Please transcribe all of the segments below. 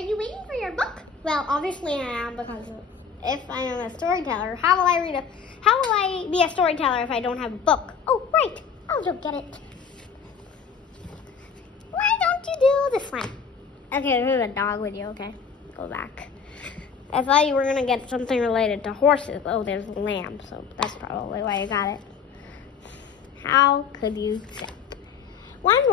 Are you waiting for your book? Well, obviously I am, because if I am a storyteller, how will I be a storyteller if I don't have a book? Oh, right. I'll go get it. Why don't you do this one? Okay, there's a dog with you, okay? Go back. I thought you were going to get something related to horses. Oh, there's a lamb, so that's probably why you got it. How could you say? One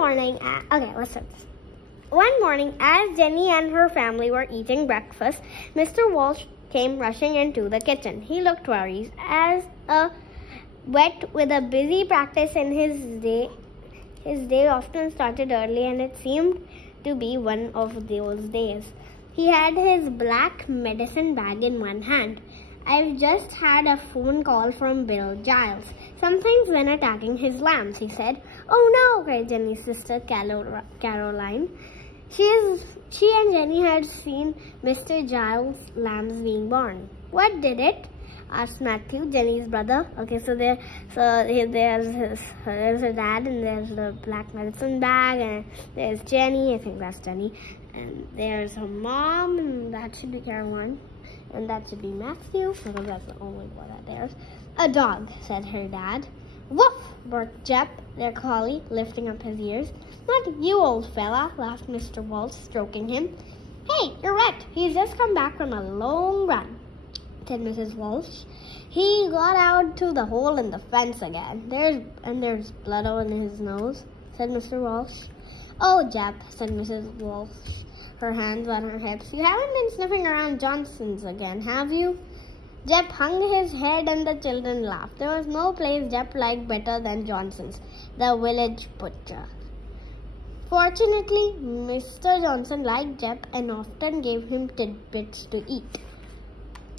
morning, as Jenny and her family were eating breakfast, Mr. Walsh came rushing into the kitchen. He looked worried, as wet with a busy practice in his day. His day often started early, and it seemed to be one of those days. He had his black medicine bag in one hand. I've just had a phone call from Bill Giles. Something's been attacking his lambs, he said. Oh no, cried Jenny's sister Caroline. She and Jenny had seen Mr. Giles' lambs being born. What did it? Asked Matthew, Jenny's brother. Okay, so there's her dad, and there's the black medicine bag, and there's Jenny. I think that's Jenny. And there's her mom, and that should be Caroline. And that should be Matthew, because that's the only one that there's. A dog, said her dad. Woof, barked Jep, their collie, lifting up his ears. Not you, old fella, laughed Mr. Walsh, stroking him. Hey, you're right. He's just come back from a long run, said Mrs. Walsh. He got out to the hole in the fence again. There's blood on his nose, said Mr. Walsh. Oh, Jep, said Mrs. Walsh, her hands on her hips. You haven't been sniffing around Johnson's again, have you? Jep hung his head and the children laughed. There was no place Jep liked better than Johnson's, the village butcher. Fortunately, Mr. Johnson liked Jep and often gave him tidbits to eat.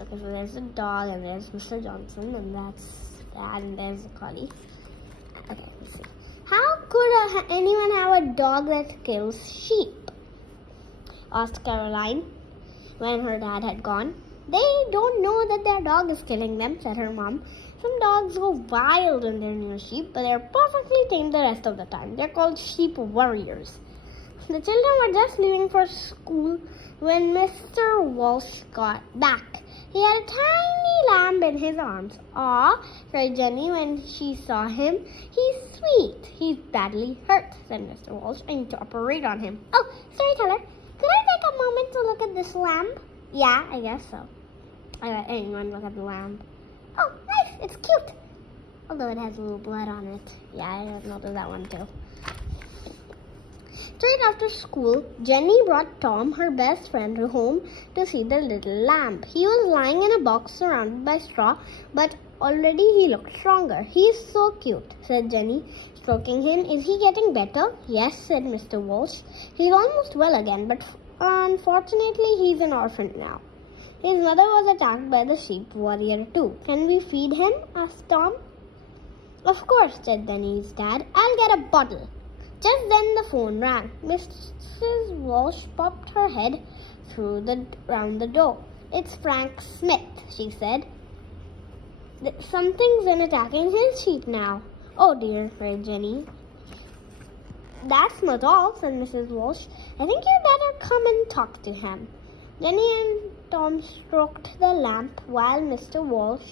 Okay, so there's a dog, and there's Mr. Johnson, and that's that, and there's a collie. Okay, let's see. How could anyone have a dog that kills sheep? Asked Caroline when her dad had gone. They don't know that their dog is killing them, said her mom. Some dogs go wild when they're near sheep, but they're perfectly tame the rest of the time. They're called sheep warriors. The children were just leaving for school when Mr. Walsh got back. He had a tiny lamb in his arms. Aw, cried Jenny when she saw him. He's sweet. He's badly hurt, said Mr. Walsh. I need to operate on him. Oh, storyteller, could I take a moment to look at this lamb? Yeah, I guess so. I let anyone look at the lamb. Oh, nice. It's cute. Although it has a little blood on it. Yeah, I have noticed that one too. Straight after school, Jenny brought Tom, her best friend, home to see the little lamb. He was lying in a box surrounded by straw, but already he looked stronger. He's so cute, said Jenny, stroking him. Is he getting better? Yes, said Mr. Walsh. He's almost well again, but unfortunately he's an orphan now. His mother was attacked by the sheep warrior too. Can we feed him? Asked Tom. Of course, said Jenny's dad. I'll get a bottle. Just then the phone rang. Mrs. Walsh popped her head round the door. It's Frank Smith, she said. Something's been attacking his sheep now. Oh dear, cried Jenny. That's not all, said Mrs. Walsh. I think you'd better come and talk to him. Jenny and Tom stroked the lamp while Mr. Walsh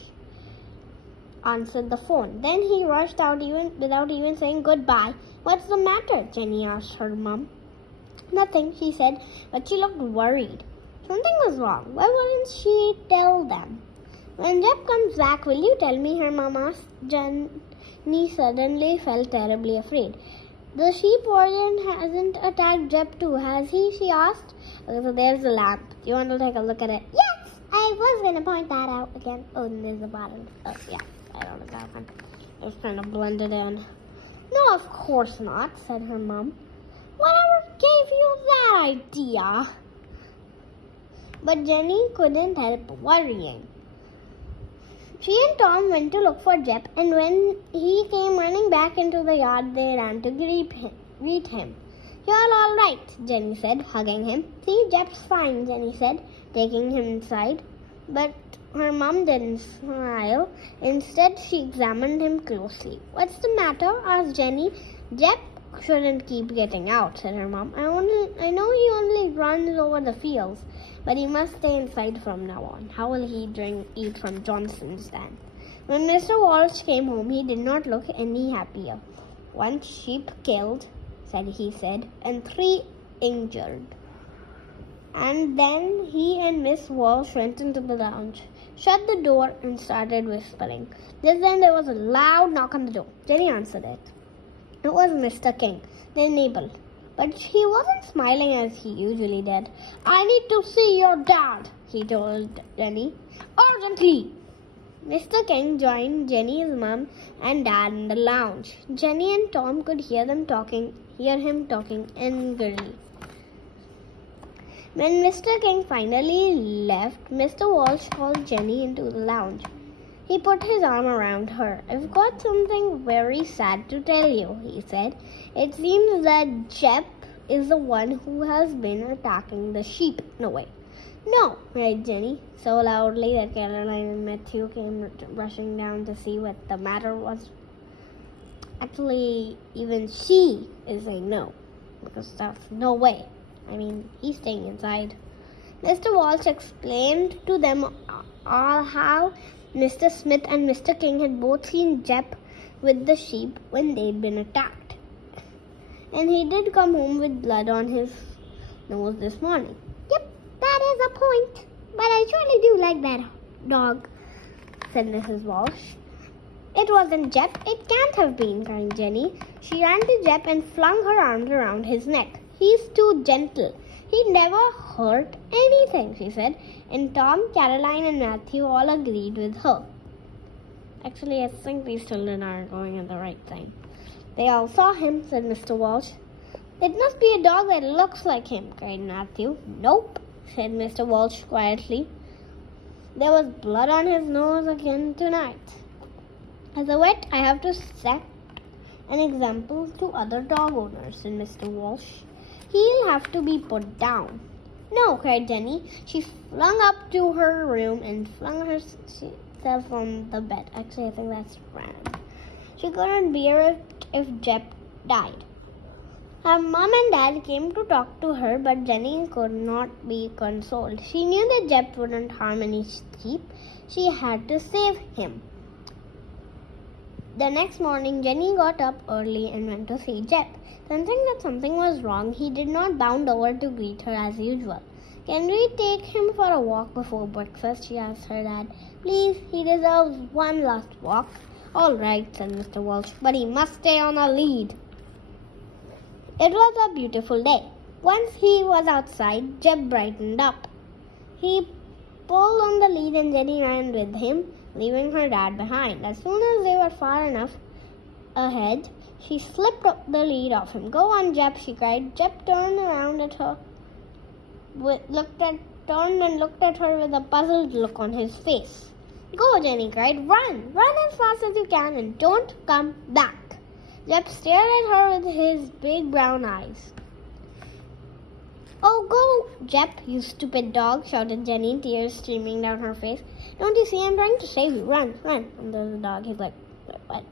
answered the phone. Then he rushed out without even saying goodbye. What's the matter? Jenny asked her mum. Nothing, she said, but she looked worried. Something was wrong. Why wouldn't she tell them? When Jep comes back, will you tell me? Her mum asked. Jenny suddenly felt terribly afraid. The sheep warrior hasn't attacked Jep too, has he? She asked. Okay, so there's the lamp. Do you want to take a look at it? Yes! I was going to point that out again. Oh, and there's the bottom. Oh, yeah. I don't know that one. I was trying to blend it in. No, of course not, said her mum. Whatever gave you that idea? But Jenny couldn't help worrying. She and Tom went to look for Jep, and when he came running back into the yard, they ran to greet him. You're all right, Jenny said, hugging him. See, Jep's fine, Jenny said, taking him inside. But her mum didn't smile. Instead, she examined him closely. What's the matter? Asked Jenny. Jep shouldn't keep getting out, said her mom. I know he only runs over the fields, but he must stay inside from now on. How will he eat from Johnson's then? When Mr. Walsh came home, he did not look any happier. 1 sheep killed, he said, and 3 injured. And then he and Miss Walsh went into the lounge, shut the door, and started whispering. Just then there was a loud knock on the door. Jenny answered it. It was Mr. King, the neighbor, but he wasn't smiling as he usually did. I need to see your dad, he told Jenny. Urgently! Mr. King joined Jenny's mom and dad in the lounge. Jenny and Tom could hear him talking angrily. When Mr. King finally left, Mr. Walsh called Jenny into the lounge. He put his arm around her. I've got something very sad to tell you, he said. It seems that Jep is the one who has been attacking the sheep in a way. No, cried Jenny, so loudly that Caroline and Matthew came rushing down to see what the matter was. Actually, even she is saying no, because that's no way. I mean, he's staying inside. Mr. Walsh explained to them all how Mr. Smith and Mr. King had both seen Jep with the sheep when they'd been attacked. And he did come home with blood on his nose this morning. Yep, that is a point. But I surely do like that dog, said Mrs. Walsh. It wasn't Jep. It can't have been, cried Jenny. She ran to Jep and flung her arms around his neck. He's too gentle. He never hurt anything, she said. And Tom, Caroline, and Matthew all agreed with her. Actually, I think these children are going in the right thing. They all saw him, said Mr. Walsh. It must be a dog that looks like him, cried Matthew. Nope, said Mr. Walsh quietly. There was blood on his nose again tonight. As a vet, I have to set an example to other dog owners, said Mr. Walsh. He'll have to be put down. No, cried Jenny. She flung up to her room and flung herself on the bed. Actually, I think that's random. She couldn't bear it if Jep died. Her mom and dad came to talk to her, but Jenny could not be consoled. She knew that Jep wouldn't harm any sheep. She had to save him. The next morning, Jenny got up early and went to see Jep. Sensing that something was wrong, he did not bound over to greet her as usual. Can we take him for a walk before breakfast? She asked her dad. Please, he deserves one last walk. All right, said Mr. Walsh, but he must stay on a lead. It was a beautiful day. Once he was outside, Jep brightened up. He pulled on the lead and Jenny ran with him, leaving her dad behind. As soon as they were far enough ahead, she slipped the lead off him. Go on, Jep, she cried. Jep turned around at her, turned and looked at her with a puzzled look on his face. Go, Jenny cried. Run as fast as you can and don't come back. Jep stared at her with his big brown eyes. Oh, go, Jep, you stupid dog, shouted Jenny, tears streaming down her face. Don't you see I'm trying to save you? Run. And there's the dog. He's like, what?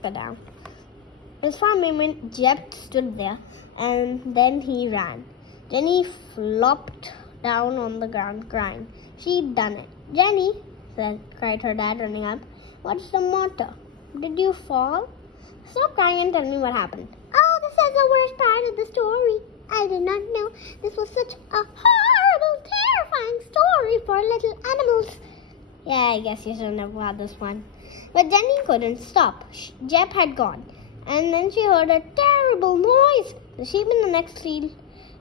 Put down. Just for a moment, Jep stood there, and then he ran. Jenny flopped down on the ground, crying. She'd done it. Jenny, cried her dad, running up. What's the matter? Did you fall? Stop crying and tell me what happened. Oh, this is the worst part of the story. I did not know this was such a horrible, terrifying story for little animals. Yeah, I guess you shouldn't have had this one. But Jenny couldn't stop. Jep had gone. And then she heard a terrible noise. The sheep in the next field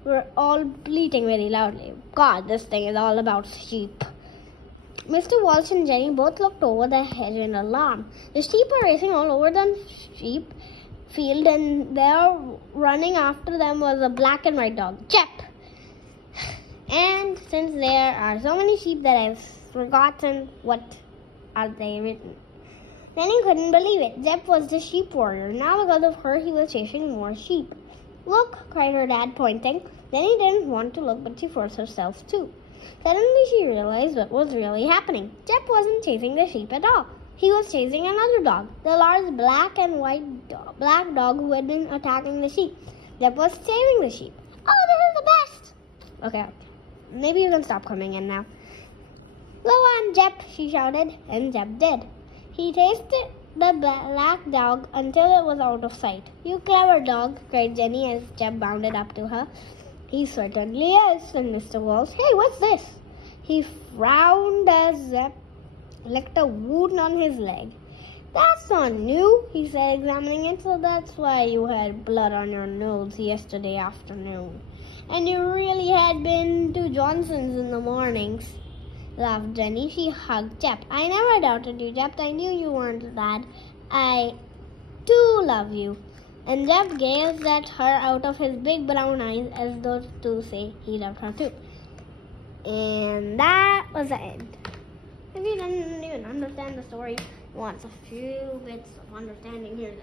were all bleating very loudly. God, this thing is all about sheep. Mr. Walsh and Jenny both looked over the hedge in alarm. The sheep were racing all over the sheep field, and there running after them was a black and white dog, Jep. And since there are so many sheep that I've forgotten what are they written. Jenny couldn't believe it. Jep was the sheep warrior. Now because of her, he was chasing more sheep. Look, cried her dad, pointing. Jenny didn't want to look, but she forced herself to. Suddenly she realized what was really happening. Jep wasn't chasing the sheep at all. He he was chasing another dog, the large black and white black dog who had been attacking the sheep. Jeb was saving the sheep. Oh, this is the best! Okay, maybe you can stop coming in now. Go on, Jeb, she shouted, and Jeb did. He chased the black dog until it was out of sight. You clever dog, cried Jenny as Jeb bounded up to her. He certainly is, said Mr. Walsh. Hey, what's this? He frowned as Jeb licked a wound on his leg. That's not new, he said, examining it. So that's why you had blood on your nose yesterday afternoon. And you really had been to Johnson's in the mornings, laughed Jenny. She hugged Jeb. I never doubted you, Jeb. I knew you weren't bad. I do love you. And Jeb gazed at her out of his big brown eyes as though to say he loved her too. And that was the end. If you didn't even understand the story, you want a few bits of understanding here.